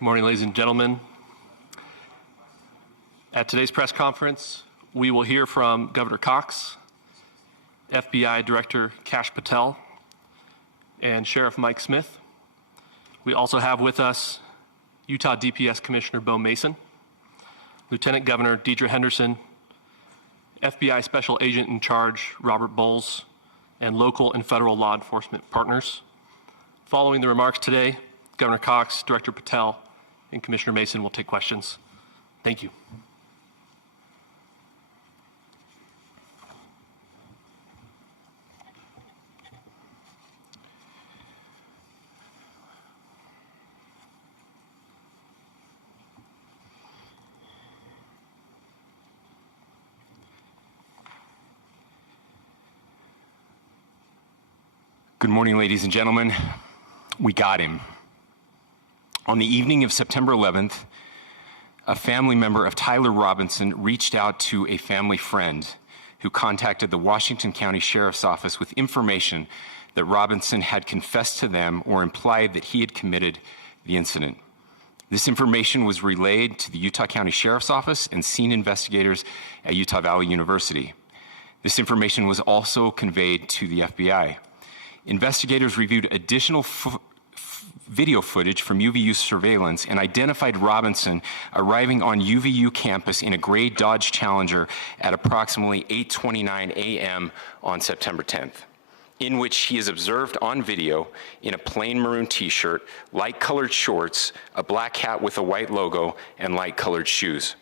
Good morning, ladies and gentlemen. At today's press conference, we will hear from Governor Cox, FBI Director Kash Patel, and Sheriff Mike Smith. We also have with us Utah DPS Commissioner Bo Mason, Lieutenant Governor Deidre Henderson, FBI Special Agent in Charge Robert Bowles, and local and federal law enforcement partners. Following the remarks today, Governor Cox, Director Patel, and Commissioner Mason will take questions. Thank you. Good morning, ladies and gentlemen. We got him. On the evening of September 11th, a family member of Tyler Robinson reached out to a family friend who contacted the Washington County Sheriff's Office with information that Robinson had confessed to them or implied that he had committed the incident. This information was relayed to the Utah County Sheriff's Office and scene investigators at Utah Valley University. This information was also conveyed to the FBI. Investigators reviewed additional video footage from UVU surveillance and identified Robinson arriving on UVU campus in a gray Dodge Challenger at approximately 8:29 a.m. on September 10th, in which he is observed on video in a plain maroon t-shirt, light-colored shorts, a black hat with a white logo, and light-colored shoes.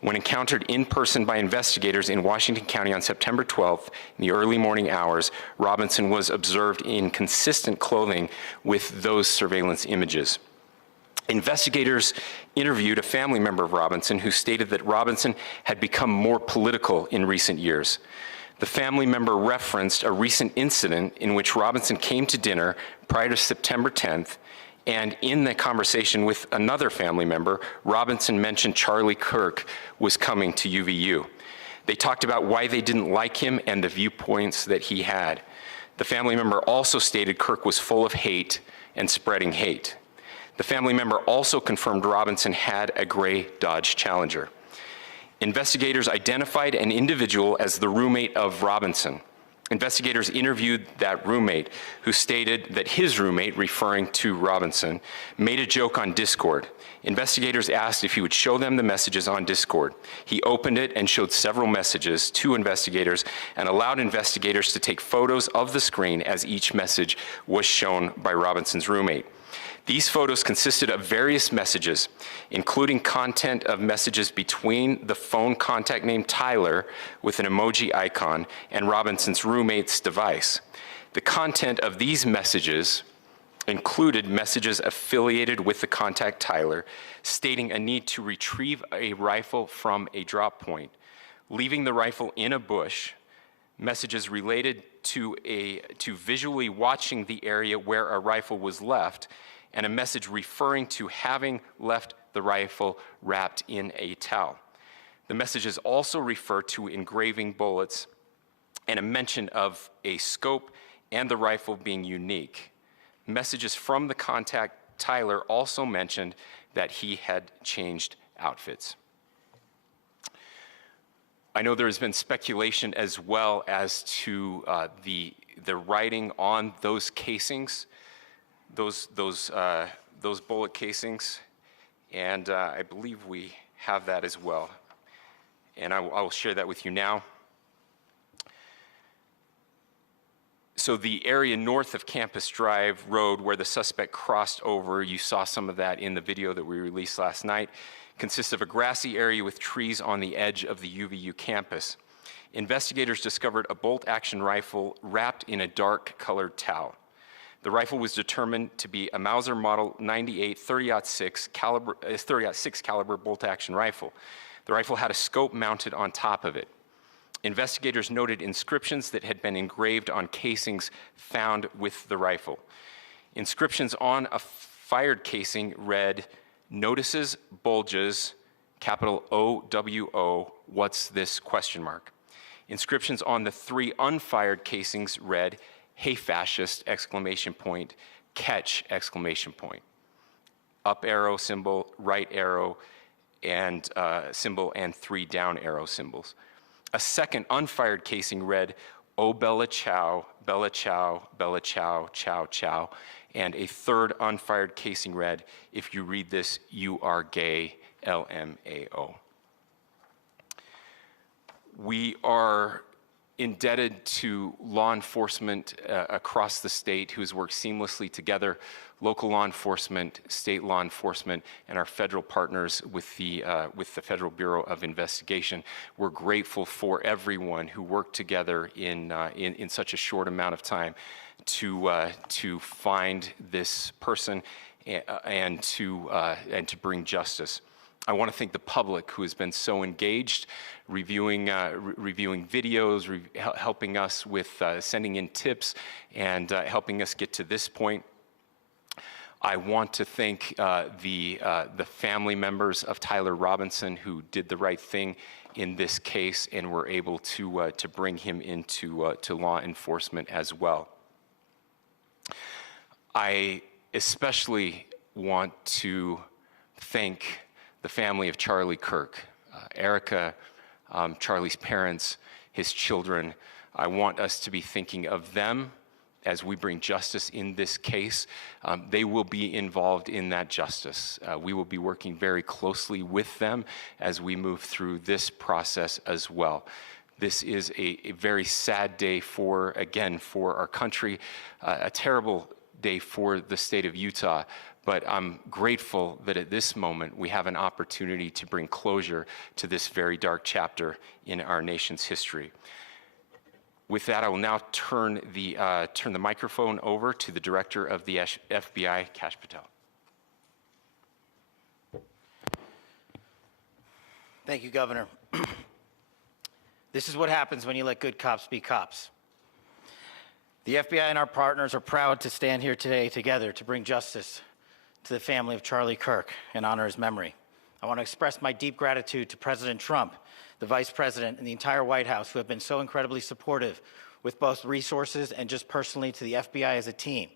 When encountered in person by investigators in Washington County on September 12th, in the early morning hours, Robinson was observed in consistent clothing with those surveillance images. Investigators interviewed a family member of Robinson who stated that Robinson had become more political in recent years. The family member referenced a recent incident in which Robinson came to dinner prior to September 10th, and in the conversation with another family member, Robinson mentioned Charlie Kirk was coming to UVU. They talked about why they didn't like him and the viewpoints that he had. The family member also stated Kirk was full of hate and spreading hate. The family member also confirmed Robinson had a gray Dodge Challenger. Investigators identified an individual as the roommate of Robinson. Investigators interviewed that roommate, who stated that his roommate, referring to Robinson, made a joke on Discord. Investigators asked if he would show them the messages on Discord. He opened it and showed several messages to investigators and allowed investigators to take photos of the screen as each message was shown by Robinson's roommate. These photos consisted of various messages, including content of messages between the phone contact named Tyler with an emoji icon and Robinson's roommate's device. The content of these messages included messages affiliated with the contact Tyler, stating a need to retrieve a rifle from a drop point, leaving the rifle in a bush, messages related to visually watching the area where a rifle was left, and a message referring to having left the rifle wrapped in a towel. The messages also refer to engraving bullets and a mention of a scope and the rifle being unique. Messages from the contact Tyler also mentioned that he had changed outfits. I know there has been speculation as well as to the writing on those casings, those bullet casings, and I believe we have that as well. And I will share that with you now. So the area north of Campus Drive Road where the suspect crossed over, you saw some of that in the video that we released last night, consists of a grassy area with trees on the edge of the UVU campus. Investigators discovered a bolt-action rifle wrapped in a dark-colored towel. The rifle was determined to be a Mauser Model 98 30-06 caliber bolt-action rifle. The rifle had a scope mounted on top of it. Investigators noted inscriptions that had been engraved on casings found with the rifle. Inscriptions on a fired casing read, "Notices, bulges, capital OWO, what's this, question mark." Inscriptions on the 3 unfired casings read, "Hey fascist, exclamation point, catch, exclamation point." up arrow symbol, right arrow and symbol, and 3 down arrow symbols. A second unfired casing read, "Oh Bella Ciao, Bella Ciao, Bella Ciao, Ciao Ciao." And a third unfired casing read, "If you read this, you are gay, LMAO." We are indebted to law enforcement across the state who has worked seamlessly together, local law enforcement, state law enforcement, and our federal partners with the Federal Bureau of Investigation. We're grateful for everyone who worked together in such a short amount of time to find this person and to bring justice. I want to thank the public who has been so engaged, reviewing videos, helping us with sending in tips, and helping us get to this point. I want to thank the family members of Tyler Robinson who did the right thing in this case and were able to bring him into to law enforcement as well. I especially want to thank the family of Charlie Kirk, Erica, Charlie's parents, his children. I want us to be thinking of them as we bring justice in this case. They will be involved in that justice. We will be working very closely with them as we move through this process as well. This is a very sad day for our country, a terrible day for the state of Utah. But I'm grateful that at this moment we have an opportunity to bring closure to this very dark chapter in our nation's history. With that, I will now turn the microphone over to the Director of the FBI, Kash Patel. Thank you, Governor. This is what happens when you let good cops be cops. The FBI and our partners are proud to stand here today together to bring justice to the family of Charlie Kirk and honor his memory. I want to express my deep gratitude to President Trump, the Vice President, and the entire White House who have been so incredibly supportive with both resources and just personally to the FBI as a team.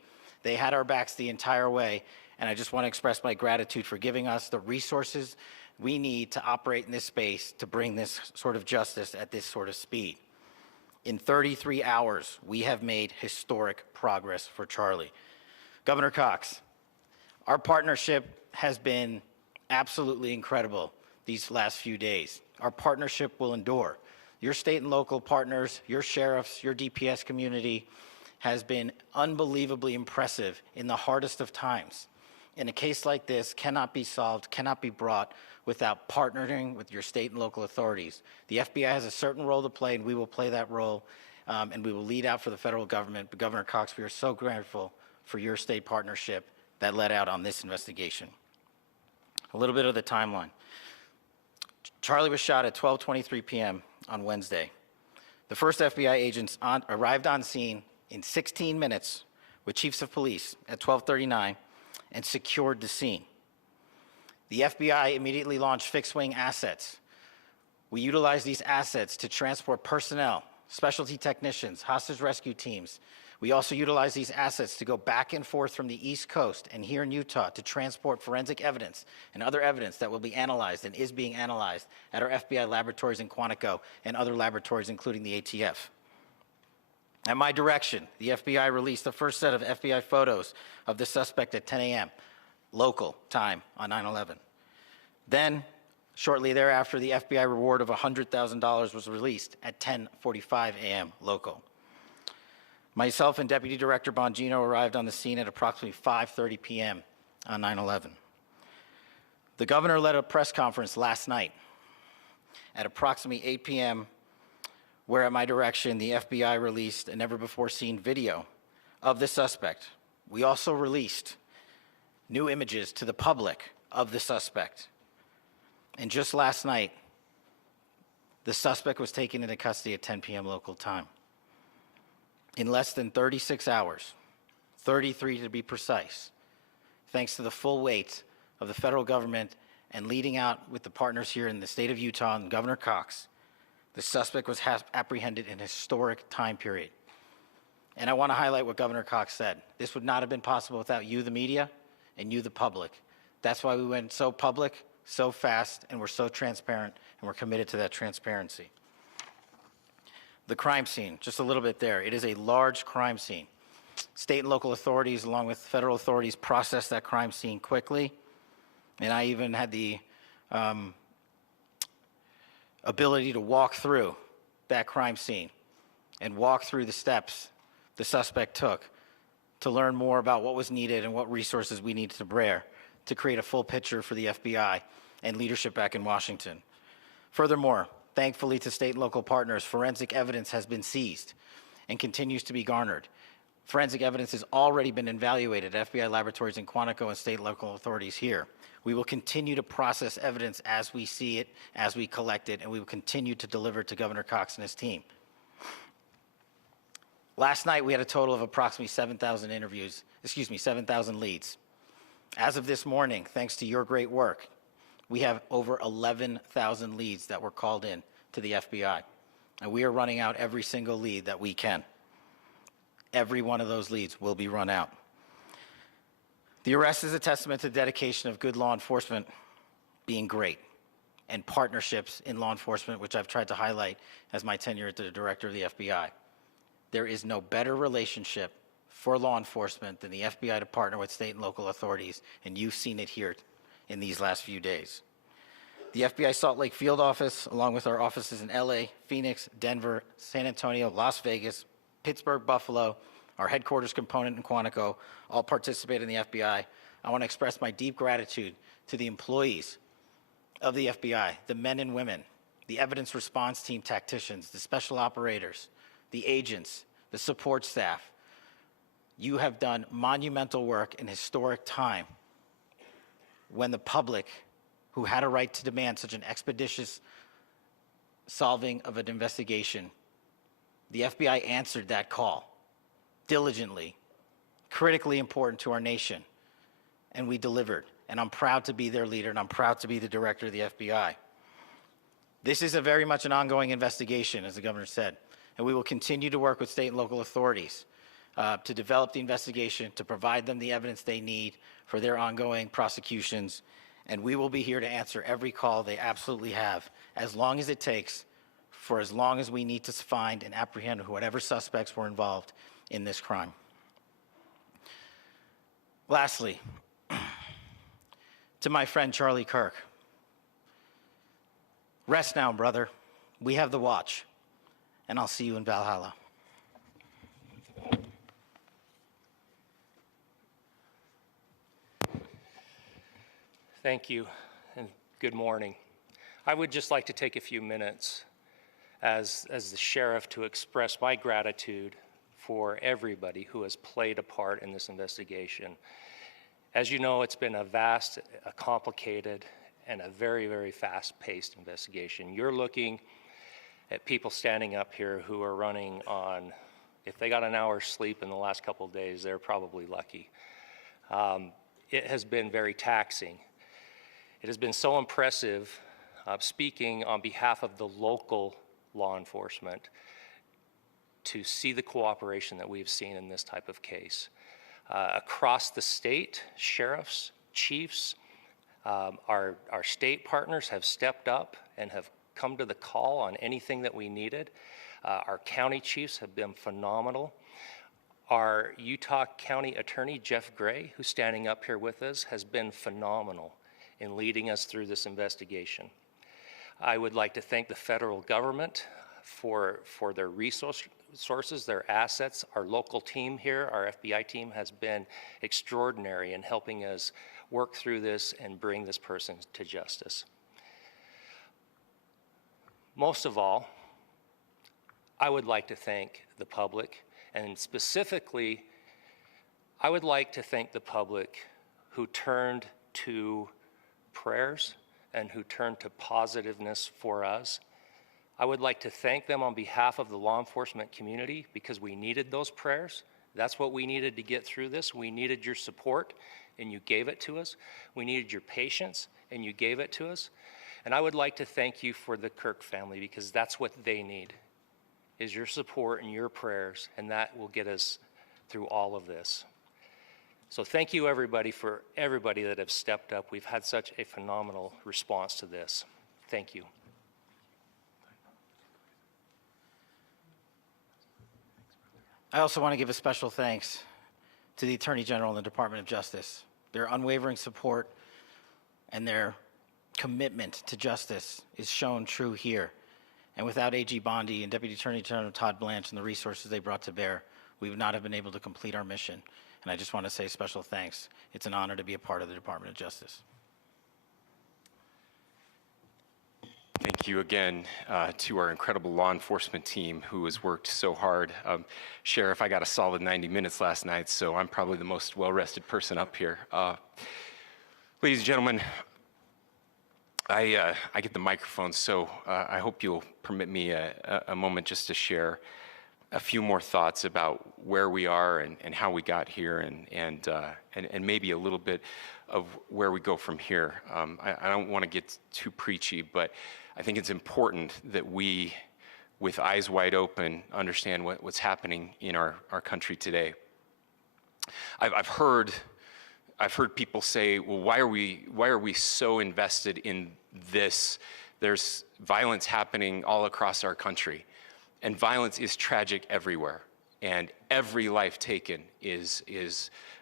They had our backs the entire way, and I just want to express my gratitude for giving us the resources we need to operate in this space to bring this sort of justice at this sort of speed. In 33 hours, we have made historic progress for Charlie. Governor Cox, our partnership has been absolutely incredible these last few days. Our partnership will endure. Your state and local partners, your sheriffs, your DPS community has been unbelievably impressive in the hardest of times. And a case like this cannot be solved, cannot be brought without partnering with your state and local authorities. The FBI has a certain role to play, and we will play that role, and we will lead out for the federal government. But Governor Cox, we are so grateful for your state partnership that led out on this investigation. A little bit of the timeline. Charlie was shot at 12:23 p.m. on Wednesday. The first FBI agents arrived on scene in 16 minutes with chiefs of police at 12:39 and secured the scene. The FBI immediately launched fixed-wing assets. We utilized these assets to transport personnel, specialty technicians, hostage rescue teams. We also utilize these assets to go back and forth from the East Coast and here in Utah to transport forensic evidence and other evidence that will be analyzed and is being analyzed at our FBI laboratories in Quantico and other laboratories, including the ATF. At my direction, the FBI released the first set of FBI photos of the suspect at 10 a.m. local time on 9/11. Then, shortly thereafter, the FBI reward of $100,000 was released at 10:45 a.m. local. Myself and Deputy Director Bongino arrived on the scene at approximately 5:30 p.m. on 9/11. The governor led a press conference last night at approximately 8 p.m., where at my direction, the FBI released a never-before-seen video of the suspect. We also released new images to the public of the suspect. And just last night, the suspect was taken into custody at 10 p.m. local time. In less than 36 hours, 33 to be precise, thanks to the full weight of the federal government and leading out with the partners here in the state of Utah and Governor Cox, the suspect was apprehended in a historic time period. And I want to highlight what Governor Cox said. This would not have been possible without you, the media, and you, the public. That's why we went so public, so fast, and we're so transparent, and we're committed to that transparency. The crime scene, just a little bit there. It is a large crime scene. State and local authorities, along with federal authorities, process that crime scene quickly. And I even had the ability to walk through that crime scene and walk through the steps the suspect took to learn more about what was needed and what resources we needed to bear to create a full picture for the FBI and leadership back in Washington. Furthermore, thankfully to state and local partners, forensic evidence has been seized and continues to be garnered. Forensic evidence has already been evaluated at FBI laboratories in Quantico and state and local authorities here. We will continue to process evidence as we see it, as we collect it, and we will continue to deliver it to Governor Cox and his team. Last night, we had a total of approximately 7,000 leads. As of this morning, thanks to your great work, we have over 11,000 leads that were called in to the FBI. And we are running out every single lead that we can. Every one of those leads will be run out. The arrest is a testament to the dedication of good law enforcement being great and partnerships in law enforcement, which I've tried to highlight as my tenure as the director of the FBI. There is no better relationship for law enforcement than the FBI to partner with state and local authorities, and you've seen it here in these last few days. The FBI Salt Lake Field Office, along with our offices in LA, Phoenix, Denver, San Antonio, Las Vegas, Pittsburgh, Buffalo, our headquarters component in Quantico, all participate in the FBI. I want to express my deep gratitude to the employees of the FBI, the men and women, the evidence response team tacticians, the special operators, the agents, the support staff. You have done monumental work in historic time when the public, who had a right to demand such an expeditious solving of an investigation, the FBI answered that call diligently, critically important to our nation, and we delivered. And I'm proud to be their leader, and I'm proud to be the director of the FBI. This is very much an ongoing investigation, as the governor said, and we will continue to work with state and local authorities to develop the investigation, to provide them the evidence they need for their ongoing prosecutions, and we will be here to answer every call they absolutely have, as long as it takes, for as long as we need to find and apprehend whatever suspects were involved in this crime. Lastly, to my friend Charlie Kirk, rest now, brother. We have the watch, and I'll see you in Valhalla. Thank you, and good morning. I would just like to take a few minutes as the sheriff to express my gratitude for everybody who has played a part in this investigation. As you know, it's been a vast, a complicated, and a very, very fast-paced investigation. You're looking at people standing up here who are running on, if they got an hour's sleep in the last couple of days, they're probably lucky. It has been very taxing. It has been so impressive, speaking on behalf of the local law enforcement, to see the cooperation that we've seen in this type of case. Across the state, sheriffs, chiefs, our state partners have stepped up and have come to the call on anything that we needed. Our county chiefs have been phenomenal. Our Utah County Attorney, Jeff Gray, who's standing up here with us, has been phenomenal in leading us through this investigation. I would like to thank the federal government for their resources, their assets. Our local team here, our FBI team, has been extraordinary in helping us work through this and bring this person to justice. Most of all, I would like to thank the public, and specifically, I would like to thank the public who turned to prayers and who turned to positiveness for us. I would like to thank them on behalf of the law enforcement community, because we needed those prayers. That's what we needed to get through this. We needed your support, and you gave it to us. We needed your patience, and you gave it to us. And I would like to thank you for the Kirk family, because that's what they need, is your support and your prayers, and that will get us through all of this. So thank you everybody for everybody that have stepped up. We've had such a phenomenal response to this. Thank you. I also want to give a special thanks to the Attorney General and the Department of Justice. Their unwavering support and their commitment to justice is shown true here. And without AG Bondi and Deputy Attorney General Todd Blanche and the resources they brought to bear, we would not have been able to complete our mission. And I just want to say special thanks. It's an honor to be a part of the Department of Justice. Thank you again to our incredible law enforcement team who has worked so hard. Sheriff, I got a solid 90 minutes last night, so I'm probably the most well-rested person up here. Ladies and gentlemen, I get the microphone, so I hope you'll permit me a moment just to share a few more thoughts about where we are and how we got here and maybe a little bit of where we go from here. I don't want to get too preachy, but I think it's important that we, with eyes wide open, understand what's happening in our country today. I've heard people say, well, why are we so invested in this? There's violence happening all across our country, and violence is tragic everywhere. And every life taken is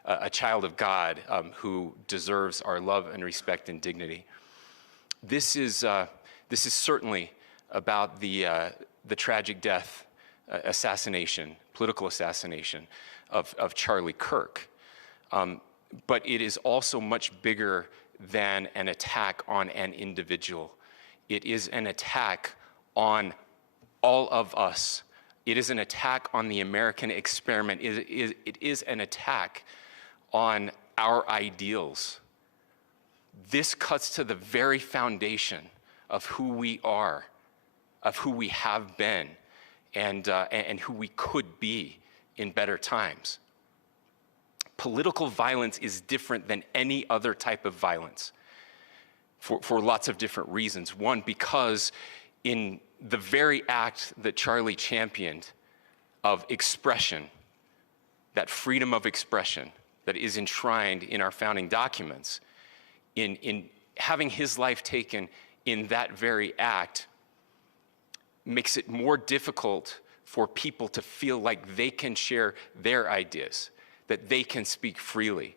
a child of God who deserves our love and respect and dignity. This is certainly about the tragic death, political assassination of Charlie Kirk. But it is also much bigger than an attack on an individual. It is an attack on all of us. It is an attack on the American experiment. It is an attack on our ideals. This cuts to the very foundation of who we are, of who we have been, and who we could be in better times. Political violence is different than any other type of violence for lots of different reasons. One, because in the very act that Charlie championed of expression, that freedom of expression that is enshrined in our founding documents, in having his life taken in that very act, makes it more difficult for people to feel like they can share their ideas, that they can speak freely.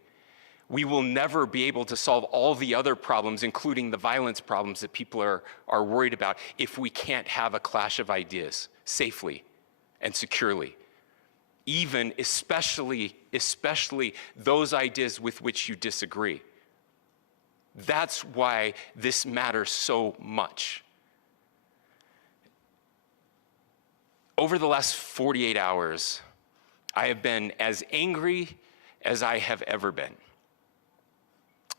We will never be able to solve all the other problems, including the violence problems that people are worried about, if we can't have a clash of ideas safely and securely. Even, especially those ideas with which you disagree. That's why this matters so much. Over the last 48 hours, I have been as angry as I have ever been,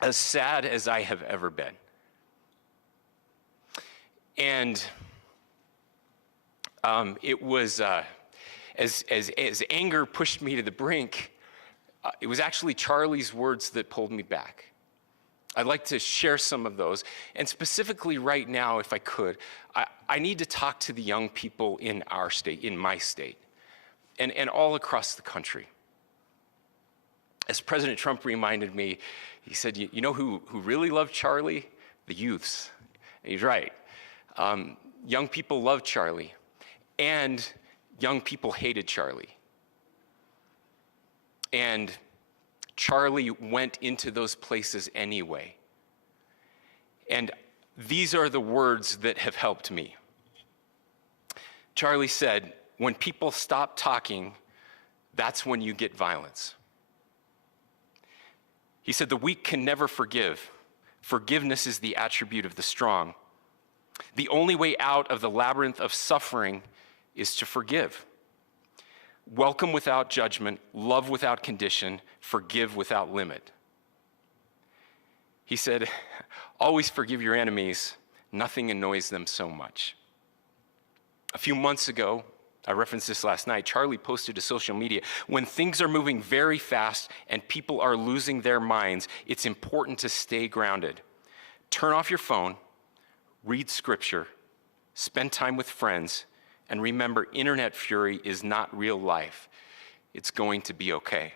as sad as I have ever been. And it was, as anger pushed me to the brink, it was actually Charlie's words that pulled me back. I'd like to share some of those. And specifically right now, if I could, I need to talk to the young people in our state, in my state, and all across the country. As President Trump reminded me, he said, you know who really loved Charlie? The youths. And he's right. Young people loved Charlie, and young people hated Charlie. And Charlie went into those places anyway. And these are the words that have helped me. Charlie said, when people stop talking, that's when you get violence. He said, the weak can never forgive. Forgiveness is the attribute of the strong. The only way out of the labyrinth of suffering is to forgive. Welcome without judgment, love without condition, forgive without limit. He said, always forgive your enemies. Nothing annoys them so much. A few months ago, I referenced this last night, Charlie posted to social media, when things are moving very fast and people are losing their minds, it's important to stay grounded. Turn off your phone, read scripture, spend time with friends, and remember, internet fury is not real life. It's going to be okay.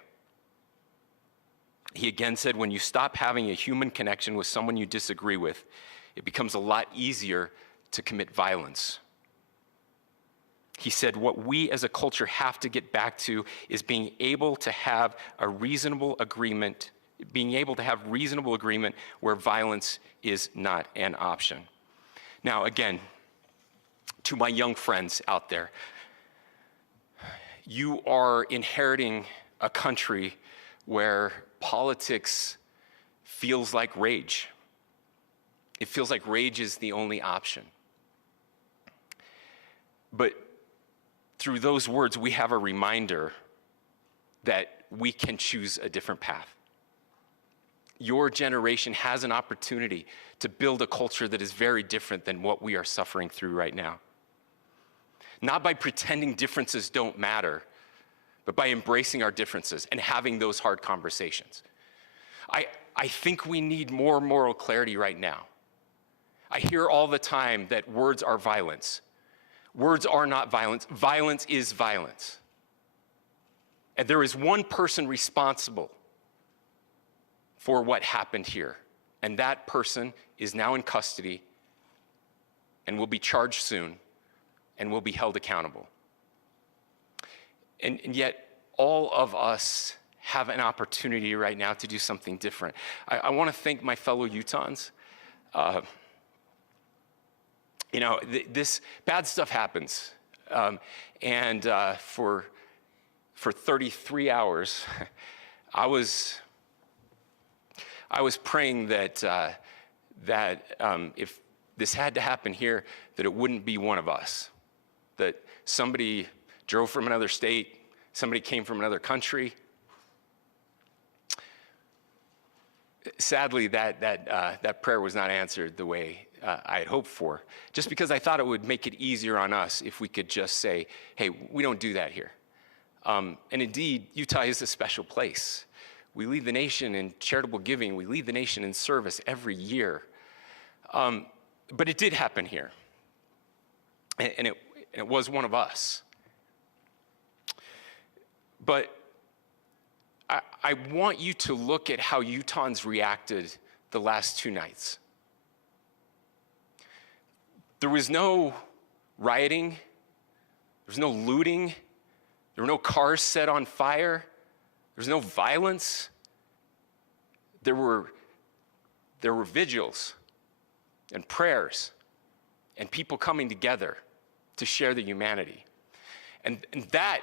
He again said, when you stop having a human connection with someone you disagree with, it becomes a lot easier to commit violence. He said, what we as a culture have to get back to is being able to have a reasonable agreement, where violence is not an option. Now, again, to my young friends out there, you are inheriting a country where politics feels like rage. It feels like rage is the only option. But through those words, we have a reminder that we can choose a different path. Your generation has an opportunity to build a culture that is very different than what we are suffering through right now. Not by pretending differences don't matter, but by embracing our differences and having those hard conversations. I think we need more moral clarity right now. I hear all the time that words are violence. Words are not violence. Violence is violence. And there is one person responsible for what happened here. And that person is now in custody and will be charged soon and will be held accountable. And yet, all of us have an opportunity right now to do something different. I want to thank my fellow Utahns. This bad stuff happens. For 33 hours, I was praying that if this had to happen here, that it wouldn't be one of us. That somebody drove from another state, somebody came from another country. Sadly, that prayer was not answered the way I had hoped for, just because I thought it would make it easier on us if we could just say, hey, we don't do that here. And indeed, Utah is a special place. We lead the nation in charitable giving. We lead the nation in service every year. But it did happen here. And it was one of us. But I want you to look at how Utahns reacted the last 2 nights. There was no rioting. There was no looting. There were no cars set on fire. There was no violence. There were vigils and prayers and people coming together to share the humanity. And that,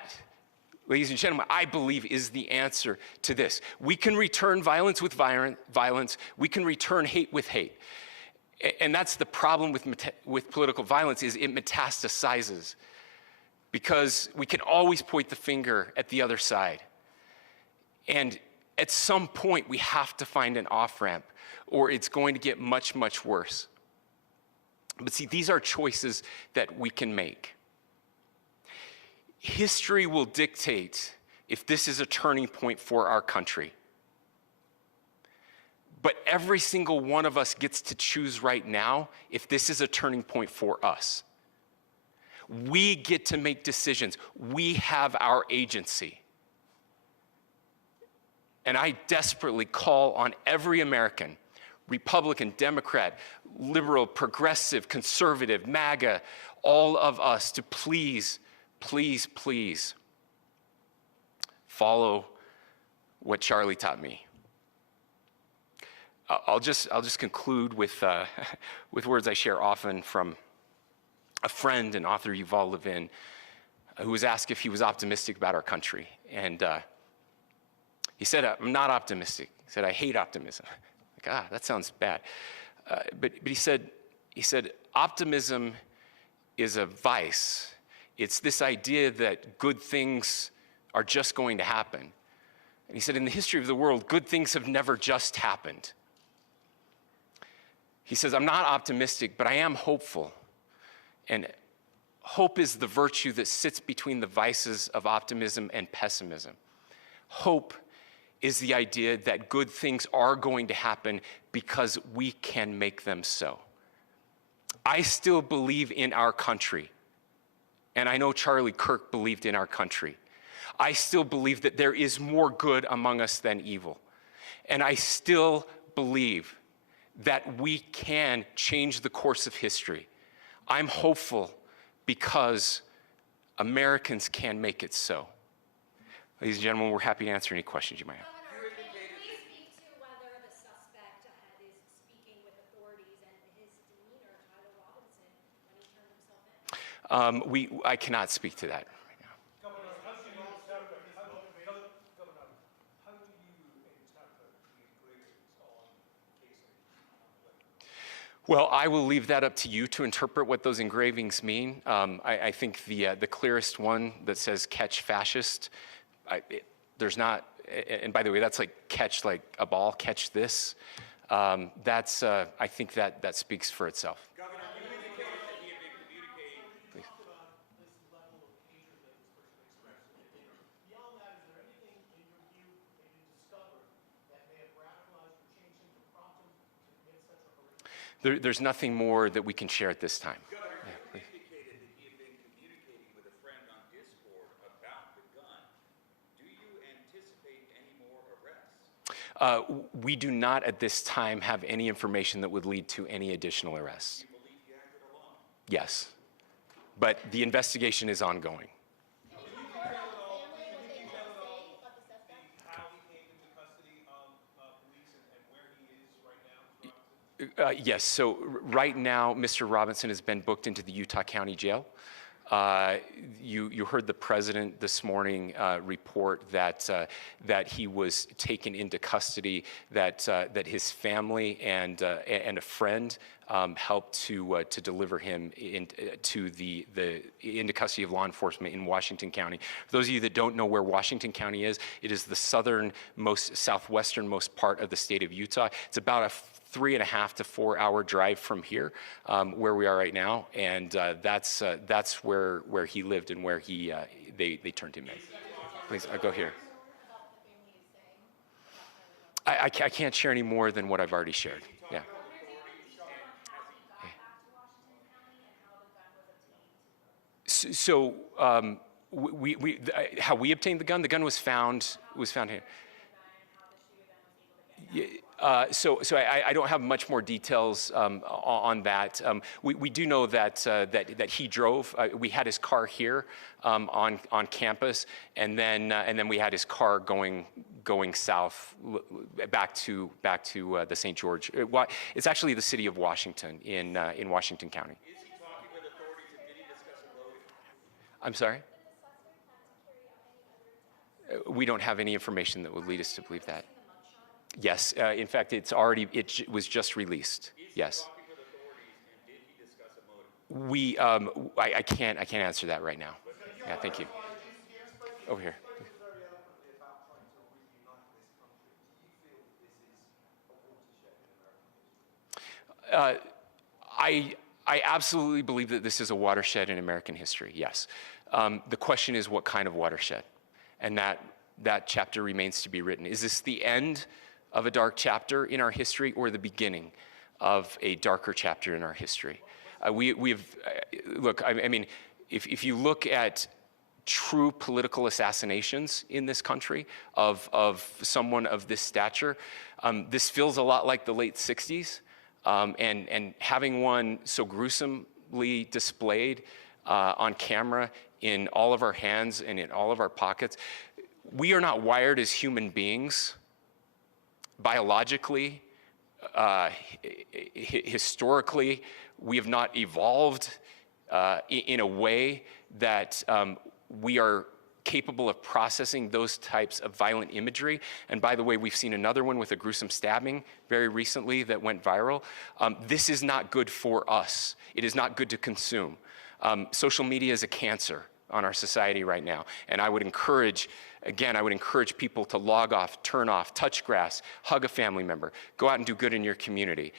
ladies and gentlemen, I believe is the answer to this. We can return violence with violence. We can return hate with hate. And that's the problem with political violence, is it metastasizes. Because we can always point the finger at the other side. And at some point, we have to find an off-ramp, or it's going to get much, much worse. But see, these are choices that we can make. History will dictate if this is a turning point for our country. But every single one of us gets to choose right now if this is a turning point for us. We get to make decisions. We have our agency. And I desperately call on every American, Republican, Democrat, liberal, progressive, conservative, MAGA, all of us to please, please, please follow what Charlie taught me. I'll just conclude with words I share often from a friend and author, Yuval Levin, who was asked if he was optimistic about our country. And he said, I'm not optimistic. He said, I hate optimism. Like, that sounds bad. But he said, optimism is a vice. It's this idea that good things are just going to happen. And he said, in the history of the world, good things have never just happened. He says, I'm not optimistic, but I am hopeful. And hope is the virtue that sits between the vices of optimism and pessimism. Hope is the idea that good things are going to happen because we can make them so. I still believe in our country. And I know Charlie Kirk believed in our country. I still believe that there is more good among us than evil. And I still believe that we can change the course of history. I'm hopeful because Americans can make it so. Ladies and gentlemen, we're happy to answer any questions you might have. Governor, can you speak to whether the suspect is speaking with authorities and his demeanor, Tyler Robinson, when he turned himself in? I cannot speak to that right now. Governor, how do you interpret the engravings on casing? Well, I will leave that up to you to interpret what those engravings mean. I think the clearest one that says "catch fascist," there's not, and by the way, that's like catch like a ball, catch this. That's I think that speaks for itself. Governor, you indicated that he had been communicating. Please. Talk about this level of hatred that this person expressed in the dinner. Beyond that, is there anything in your view that you discovered that may have radicalized or changed him to prompt him to commit such a horrific? There's nothing more that we can share at this time. Governor, you indicated that he had been communicating with a friend on Discord about the gun. Do you anticipate any more arrests? We do not at this time have any information that would lead to any additional arrests. Do you believe he acted alone? Yes, but the investigation is ongoing. How he came into custody of police and where he is right now? Yes, so right now, Mr. Robinson has been booked into the Utah County Jail. You heard the president this morning report that he was taken into custody, that his family and a friend helped to deliver him into custody of law enforcement in Washington County. For those of you that don't know where Washington County is, it is the southwesternmost part of the state of Utah. It's about a 3.5 to 4 hour drive from here, where we are right now, and that's where he lived and where they turned him in. Please, I'll go here. I can't share any more than what I've already shared. Yeah. So how we obtained the gun was found here. So I don't have much more details on that. We do know that he drove. We had his car here on campus, and then we had his car going south back to the St. George. It's actually the city of Washington in Washington County. Is he talking with authorities and did he discuss a motive? I'm sorry? We don't have any information that would lead us to believe that. Yes, in fact, it was just released. Yes. Talking with authorities and did he discuss a motive? I can't answer that right now. Yeah, thank you. Over here. I absolutely believe that this is a watershed in American history, yes. The question is what kind of watershed? And that chapter remains to be written. Is this the end of a dark chapter in our history or the beginning of a darker chapter in our history? Look, I mean, if you look at true political assassinations in this country of someone of this stature, this feels a lot like the late 60s. And having one so gruesomely displayed on camera in all of our hands and in all of our pockets, we are not wired as human beings biologically, historically. We have not evolved in a way that we are capable of processing those types of violent imagery. And by the way, we've seen another one with a gruesome stabbing very recently that went viral. This is not good for us. It is not good to consume. Social media is a cancer on our society right now. And I would encourage people to log off, turn off, touch grass, hug a family member, go out and do good in your community.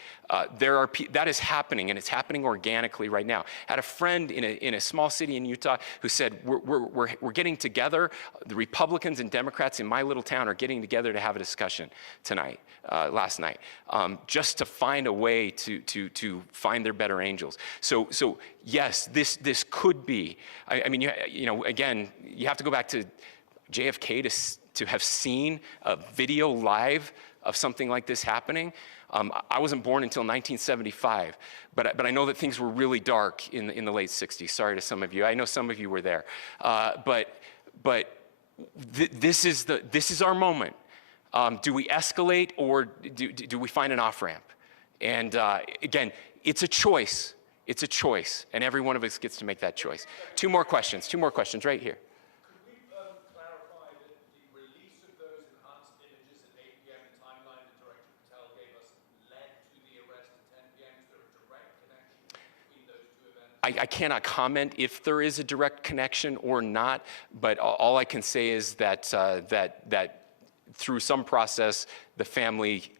That is happening, and it's happening organically right now. I had a friend in a small city in Utah who said, we're getting together, the Republicans and Democrats in my little town are getting together to have a discussion last night, just to find a way to find their better angels. So yes, this could be, I mean, again, you have to go back to JFK to have seen a video live of something like this happening. I wasn't born until 1975, but I know that things were really dark in the late 60s. Sorry to some of you. I know some of you were there. This is our moment. Do we escalate, or do we find an off-ramp? And again, it's a choice. It's a choice, and every one of us gets to make that choice. Two more questions right here. Could we clarify that the release of those enhanced images at 8 p.m., the timeline that Director Patel gave us, led to the arrest at 10 p.m.? Is there a direct connection between those two events? I cannot comment if there is a direct connection or not, but all I can say is that through some process, the family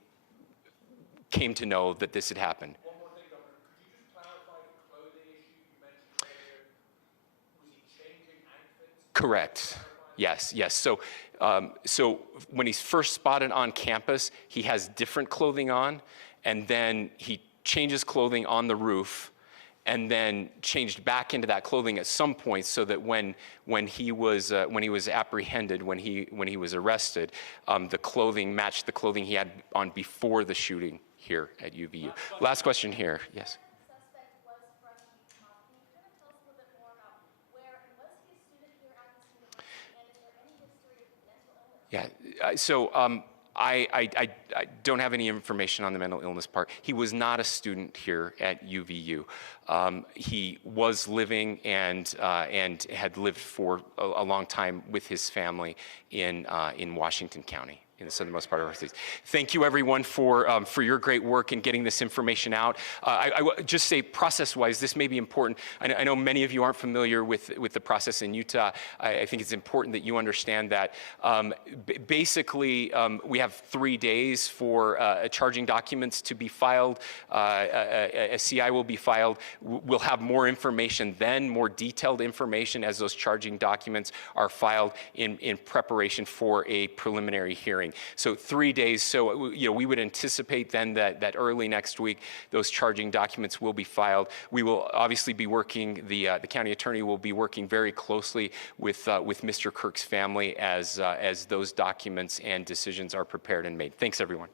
came to know that this had happened. One more thing, Governor. Could you just clarify the clothing issue you mentioned earlier? Was he changing outfits? Correct. Yes. So when he's first spotted on campus, he has different clothing on, and then he changes clothing on the roof, and then changed back into that clothing at some point, so that when he was apprehended, when he was arrested, the clothing matched the clothing he had on before the shooting here at UVU. Last question here. Yes. Suspect was from Utah. Can you kind of tell us a little bit more about where, and was he a student here at this university, and is there any history of mental illness? Yeah. So I don't have any information on the mental illness part. He was not a student here at UVU. He was living and had lived for a long time with his family in Washington County, in the southernmost part of our state. Thank you, everyone, for your great work in getting this information out. I would just say, process-wise, this may be important. I know many of you aren't familiar with the process in Utah. I think it's important that you understand that. Basically, we have 3 days for charging documents to be filed. A CI will be filed. We'll have more information then, more detailed information, as those charging documents are filed in preparation for a preliminary hearing. So 3 days. So we would anticipate then that early next week those charging documents will be filed. We will obviously be working. The county attorney will be working very closely with Mr. Kirk's family as those documents and decisions are prepared and made. Thanks, everyone.